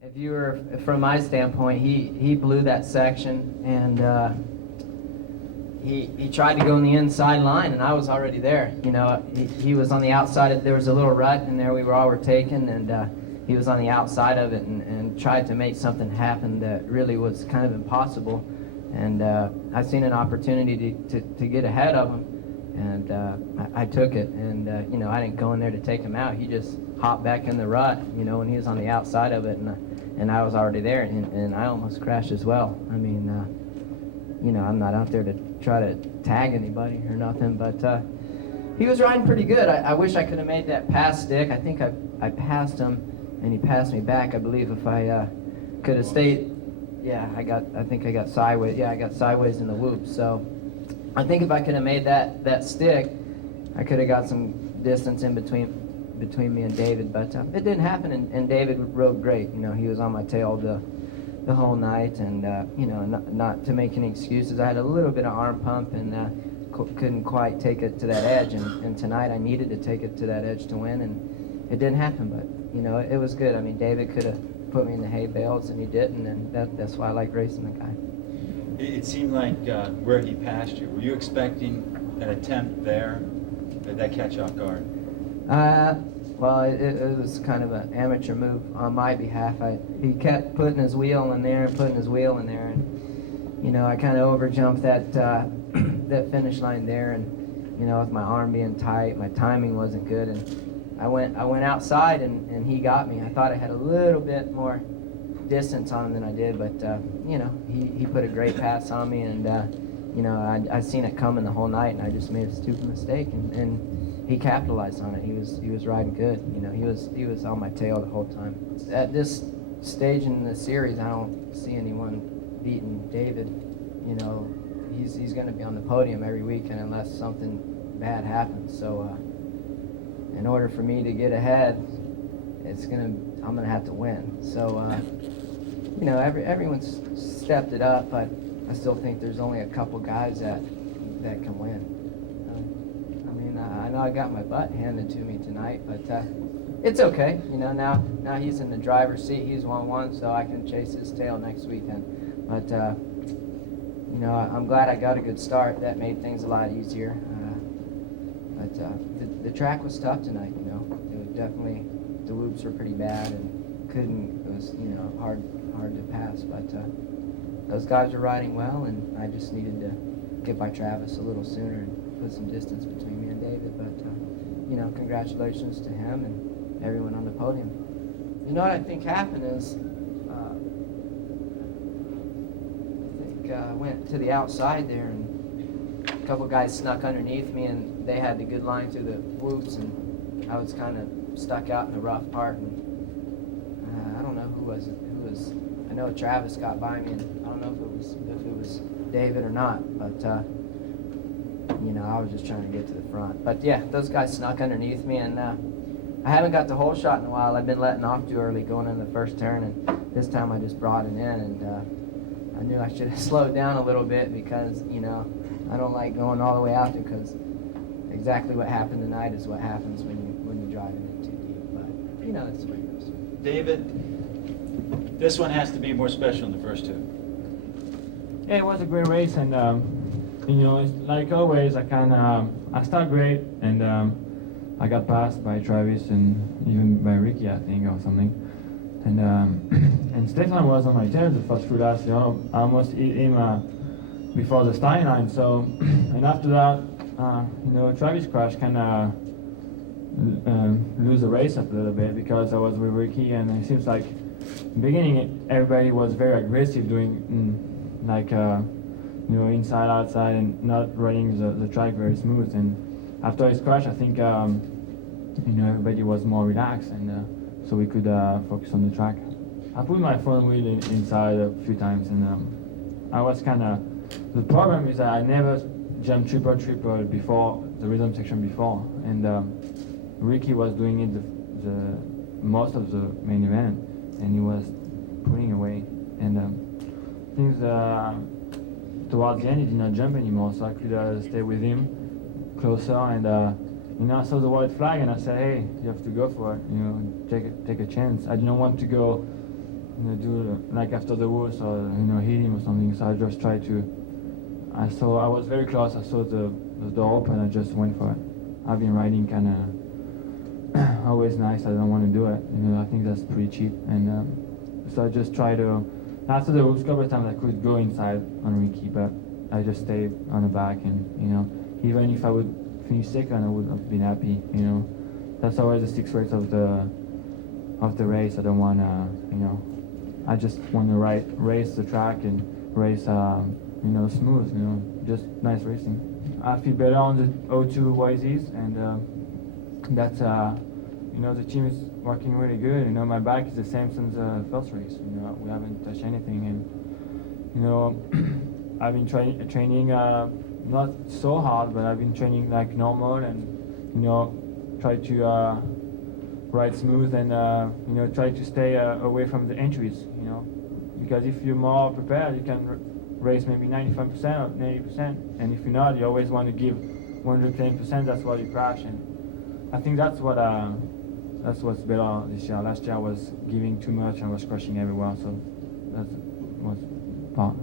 If you were, from my standpoint, he blew that section, and he tried to go on the inside line, and I was already there. You know, he was on the outside. There was a little rut in there we were all were taking, and he was on the outside of it and tried to make something happen that really was kind of impossible. And I seen an opportunity to get ahead of him, and I took it. And you know, I didn't go in there to take him out. He just hopped back in the rut, you know, when he was on the outside of it, and I was already there, and I almost crashed as well. I mean, you know, I'm not out there to try to tag anybody or nothing, but he was riding pretty good. I wish I could have made that pass stick. I think I passed him, and he passed me back. I believe if I could have stayed, yeah, I think I got sideways. Yeah, I got sideways in the whoop. So I think if I could have made that stick, I could have got some distance in between me and David, but it didn't happen, and David rode great. You know, he was on my tail the whole night, and you know, not to make any excuses, I had a little bit of arm pump and couldn't quite take it to that edge, and tonight I needed to take it to that edge to win, and it didn't happen, but you know, it was good. I mean, David could have put me in the hay bales, and he didn't, and that's why I like racing the guy. It seemed like where he passed you, were you expecting an attempt there? Did that catch you off guard? Well, it was kind of an amateur move on my behalf. He kept putting his wheel in there and putting his wheel in there, and you know, I kind of overjumped that that finish line there, and you know, with my arm being tight, my timing wasn't good, and I went outside, and he got me. I thought I had a little bit more distance on him than I did, but you know, he put a great pass on me, and you know, I seen it coming the whole night, and I just made a stupid mistake, and he capitalized on it. He was riding good. You know, he was on my tail the whole time. At this stage in the series, I don't see anyone beating David. You know, he's going to be on the podium every weekend unless something bad happens. So, in order for me to get ahead, I'm gonna have to win. So, you know, everyone's stepped it up, but I still think there's only a couple guys that can win. I know I got my butt handed to me tonight, but it's okay. You know, now he's in the driver's seat. He's 1-1, so I can chase his tail next weekend. But you know, I'm glad I got a good start. That made things a lot easier. But the track was tough tonight. You know, it was definitely, the whoops were pretty bad, and it was, you know, hard to pass. But those guys were riding well, and I just needed to get by Travis a little sooner and put some distance between me and David. But you know, congratulations to him and everyone on the podium. You know what I think happened is, I went to the outside there, and a couple guys snuck underneath me, and they had the good line through the whoops, and I was kind of stuck out in the rough part, and I don't know who was. I know Travis got by me, and I don't know if it was David or not, but you know, I was just trying to get to the front. But yeah, those guys snuck underneath me, and I haven't got the whole shot in a while. I've been letting off too early going in the first turn, and this time I just brought it in, and I knew I should have slowed down a little bit, because you know, I don't like going all the way out there, because exactly what happened tonight is what happens when you drive it in too deep. But you know, that's the way it goes. David, this one has to be more special than the first two. Yeah, it was a great race, and you know, it's like always, I start great, and I got passed by Travis and even by Ricky, I think, or something. And and Stefan was on my tail the first few laps. You know, I almost hit him before the starting line. So, and after that, you know, Travis crashed, kind of lose the race up a little bit, because I was with Ricky, and it seems like in the beginning everybody was very aggressive, doing like you know, inside, outside, and not running the track very smooth. And after his crash, I think you know, everybody was more relaxed, and so we could focus on the track. I put my front wheel inside a few times, and I was kind of, the problem is that I never jumped triple before the rhythm section before, and Ricky was doing it the most of the main event, and he was pulling away, and things towards the end he did not jump anymore, so I could stay with him closer, and you know, I saw the white flag, and I said, hey, you have to go for it, you know, take a chance. I didn't want to go do like after the woods or hit him or something. So I just tried to. I was very close. I saw the door open. I just went for it. I've been riding kind of always nice. I don't want to do it. I think that's pretty cheap. And so I just try to. After the woods, couple of times I could go inside on Ricky, but I just stayed on the back. And even if I would finish second, I would have been happy. That's always the sixth race of the race. I don't want to. I just want to race the track and race, smooth, just nice racing. I feel better on the O2 YZs, and that's, the team is working really good. My back is the same since the first race. We haven't touched anything, and I've been training not so hard, but I've been training like normal, and try to ride smooth and try to stay away from the entries. Because if you're more prepared, you can race maybe 95% or 90%, and if you're not, you always want to give 110%. That's why you crash, and I think that's what's better this year. Last year I was giving too much and I was crashing everywhere, so that was part.